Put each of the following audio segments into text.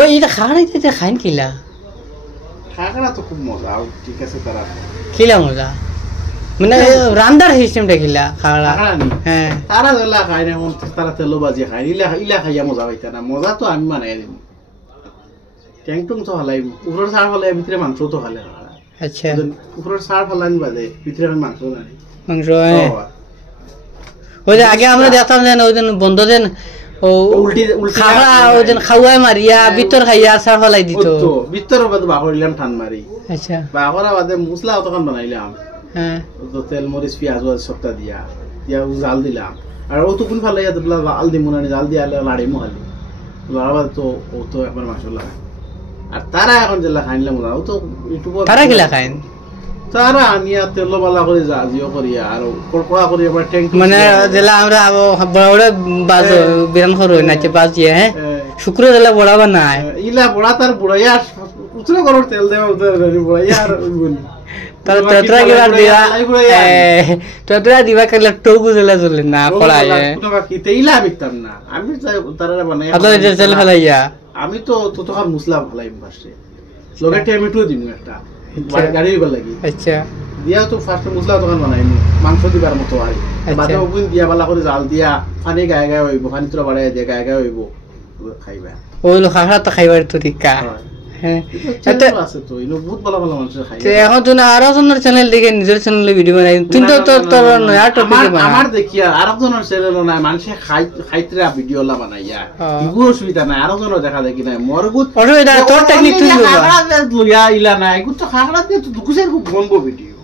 ওই এটা খাওয়াইতে খাইন কিলা খাগড়া তো খুব মজা ঠিক আছে তারা কিলা মজা মানে রান্দার সিস্টেমটা কিলা খাওয়া হ্যাঁ তারা যেলা খায় না তারা তেলো বাজি খায় ইলা খাইয়া মজা পাইতা না মজা তো আমি মানাই দিম ট্যাংটুং তো হালাই উপরের সার ফেলে ভিতরে মাংস তো হালে আচ্ছা উপরের সার ফেলানি বাজে ভিতরে মাংস নাই মাংস ওই যে আগে আমরা দেখতাম যেন ওই দিন বন্ধ দেন ও খাওয়া ওই দিন খাওয়াই মারিয়া ভিতর খাইয়া সার ফেলাই দিত ভিতর বাদে বাহরিলাম ঠান মারি আচ্ছা বাহরা বাদে মশলা অতখান বানাইলাম হ্যাঁ তো তেল মরিচ পেঁয়াজ সবটা দিয়া জাল দিলাম আর ও তো কোন ফালাইয়া জাল দিমু না জাল দিয়া লাড়ি মুহালি লাড়াবাদ তো ও তো একবার মাংস লাগা আর তারা এখন যেলা খাইলাম ও তো ইউটিউব তারা কিলা খাইন তারা আনিয়া তেল বালা করে জিও করিয়া আর কড়কড়া করিয়া আবার ট্যাঙ্ক মানে যেলা আমরা বড় বড় বাজ বিরান করো নাচে বাজ দিয়ে হ্যাঁ শুক্র যেলা বড়া বানায় ইলা বড়া তার বড়াইয়া উতরে করর তেল দেবা উতরে বড়াইয়া আর বলি তার তোতরা কিবার দিবা তোতরা দিবা করলে টগু যেলা চলে না পড়ায় তো বাকি তেইলা বিকতাম না আমি তারা বানাই আদা তেল ফেলাইয়া আমি তো ততক্ষণ মশলা ফেলাইম ফার্স্টে লগে টমেটো দিম একটা গাড়ি দিবার লাগি আচ্ছা দিয়া তো ফার্স্টে মশলা তখন বানাইম মাংস দিবার মতো হয় বাদে ওগুন দিয়া বালা করে জাল দিয়া পানি গায়ে গায়ে হইব পানি তোরা বাড়াই দিয়া গায়ে গায়ে হইব খাইবা ওইলো খাখা তো খাইবার তরিকা হ্যাঁ আছে তো ইনো বহুত ভালো ভালো মানুষ খায় এখন তো না আরো জনের চ্যানেল দেখে নিজের চ্যানেলে ভিডিও বানাই তুই তো তোর নয়া টপিকে বানা আমার দেখিয়া আরো জনের চ্যানেল না মানুষ খাইতরা ভিডিও লা বানাইয়া ইগো অসুবিধা নাই আরো জনের দেখা দেখি নাই মরগুত অসুবিধা তোর টেকনিক তুই লইয়া ইলা নাই গুত তো খাগড়া দিয়ে তো দুকুসের খুব বনবো ভিডিও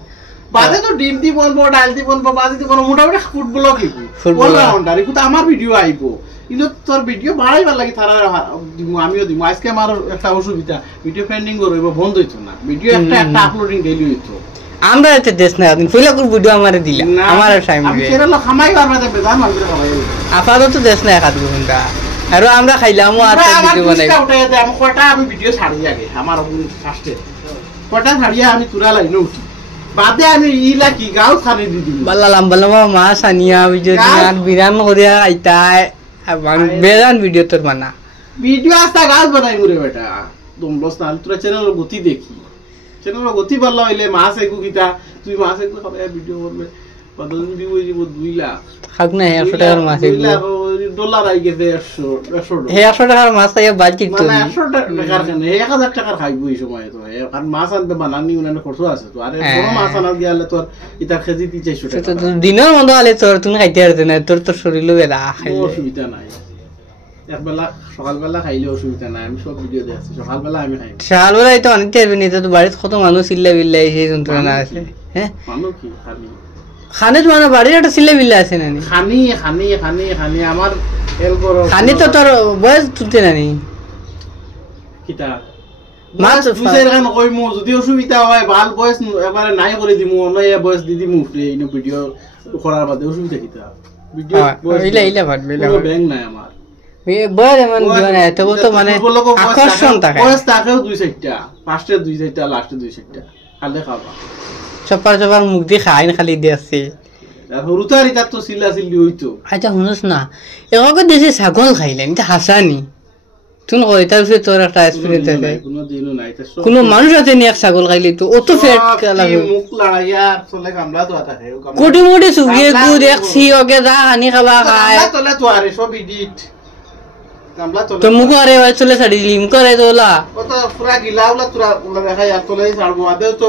বাদে তো ডিম দি বলবো ডাল দি বলবো বাদে দি বলবো মোটামুটি ফুটবল কি ফুটবল রাউন্ডার ইগো তো আমার ভিডিও আইবো কিন্তু তোর ভিডিও বাড়াইবার লাগি তারা আমিও দিব আজকে আমার একটা অসুবিধা ভিডিও পেন্ডিং করব বন্ধ হইতো না ভিডিও একটা আপলোডিং ডেইলি হইতো আমরা এতে দেশ না দিন ফিলা করে ভিডিও আমারে দিলা আমার টাইম আমি সেরালো খামাই আর মাঝে বেদান মাঝে খাওয়াই আপাতত দেশ না একা দিব ঘন্টা আর আমরা খাইলাম আর ভিডিও বানাই আমি কয়টা আমি ভিডিও ছাড়ি আগে আমার ফার্স্টে কয়টা ছাড়িয়া আমি তুরা লাইনে উঠি বাদে আমি ইলা কি গাও খানে দিদি বাল্লা লম্বা লম্বা মাছ আনিয়া ভিডিও আর বিরান করিয়া আইতায় বেজান ভিডিও তোর বানা ভিডিও আস্তা গাছ বানাই মুরে বেটা তুম বস না তোরা চ্যানেলের গতি দেখি চ্যানেলের গতি ভালো হইলে মাছ একু কিটা তুই মাছ একু খাবে ভিডিও করবে বদল ভিডিও হইব 2 লাখ খাক না 100 টাকার মাছ একু ডলার আই গেছে 100 100 টাকার মাছ আইয়া বাদ কি তো মানে 100 টাকার কেন 1000 টাকার খাইবো এই সময় তো আর মাছ আনতে বানানি উনানে খরচ আছে তো আরে বড় মাছ আনা দিয়ালে তোর ইতা কেজি 400 টাকা তো দিনের মতো আলে তোর তুমি খাইতে পারতে না তোর তো শরীরও বেলা খাইলে অসুবিধা নাই একবেলা সকালবেলা খাইলে অসুবিধা নাই আমি সব ভিডিও দেখছি সকালবেলা আমি খাই সকালবেলা তো অনেক টাইম নিতে তো বাড়িতে কত মানুষ চিল্লা বিল্লা সেই যন্ত্রণা আছে হ্যাঁ মানুষ কি খালি খানে মানে বাড়ির একটা চিল্লা বিল্লা আছে না খানি খানি খানি খানি আমার এল করো খানি তো তোর বয়স তুলতে নানি কিটা মাছ বুঝে রাখেন কইমু যদি অসুবিধা হয় ভাল বয়স এবারে নাই করে দিমু অনয় বয়স দি দিমু এই ভিডিও করার বাদে অসুবিধা কিটা ভিডিও বয়স ইলা ভাট বেলা ব্যাংক নাই আমার বয়স এমন মানে তবু তো মানে আকর্ষণ থাকে বয়স থাকেও 2-4টা ফার্স্টে 2-4টা লাস্টে 2-4টা খালে খাবা চপার মুখ দিয়ে খাইন খালি দিয়েছে আর হরুতারি তার তো সিল্লা সিল্লি হইতো আচ্ছা শুনুস না এগকে দেশে ছাগল খাইলেন এটা হাসানি তুমি কই তার বিষয়ে তোর একটা এক্সপেরিয়েন্স আছে কোনো মানুষ আছে নি এক ছাগল খাইলে তো অত ফ্যাট লাগে মুখ লাগাইয়া চলে কামলা তো থাকে কোটি মোটি সুগিয়ে গুদ এক সিওকে যা হানি খাবা খায় চলে তো আরে সব ইডিট কামলা চলে তো মুখ আরে চলে ছাড়ি লিম করে তোলা ও তো পুরা গিলাউলা তোরা দেখা যা চলে ছাড়বো আদে তো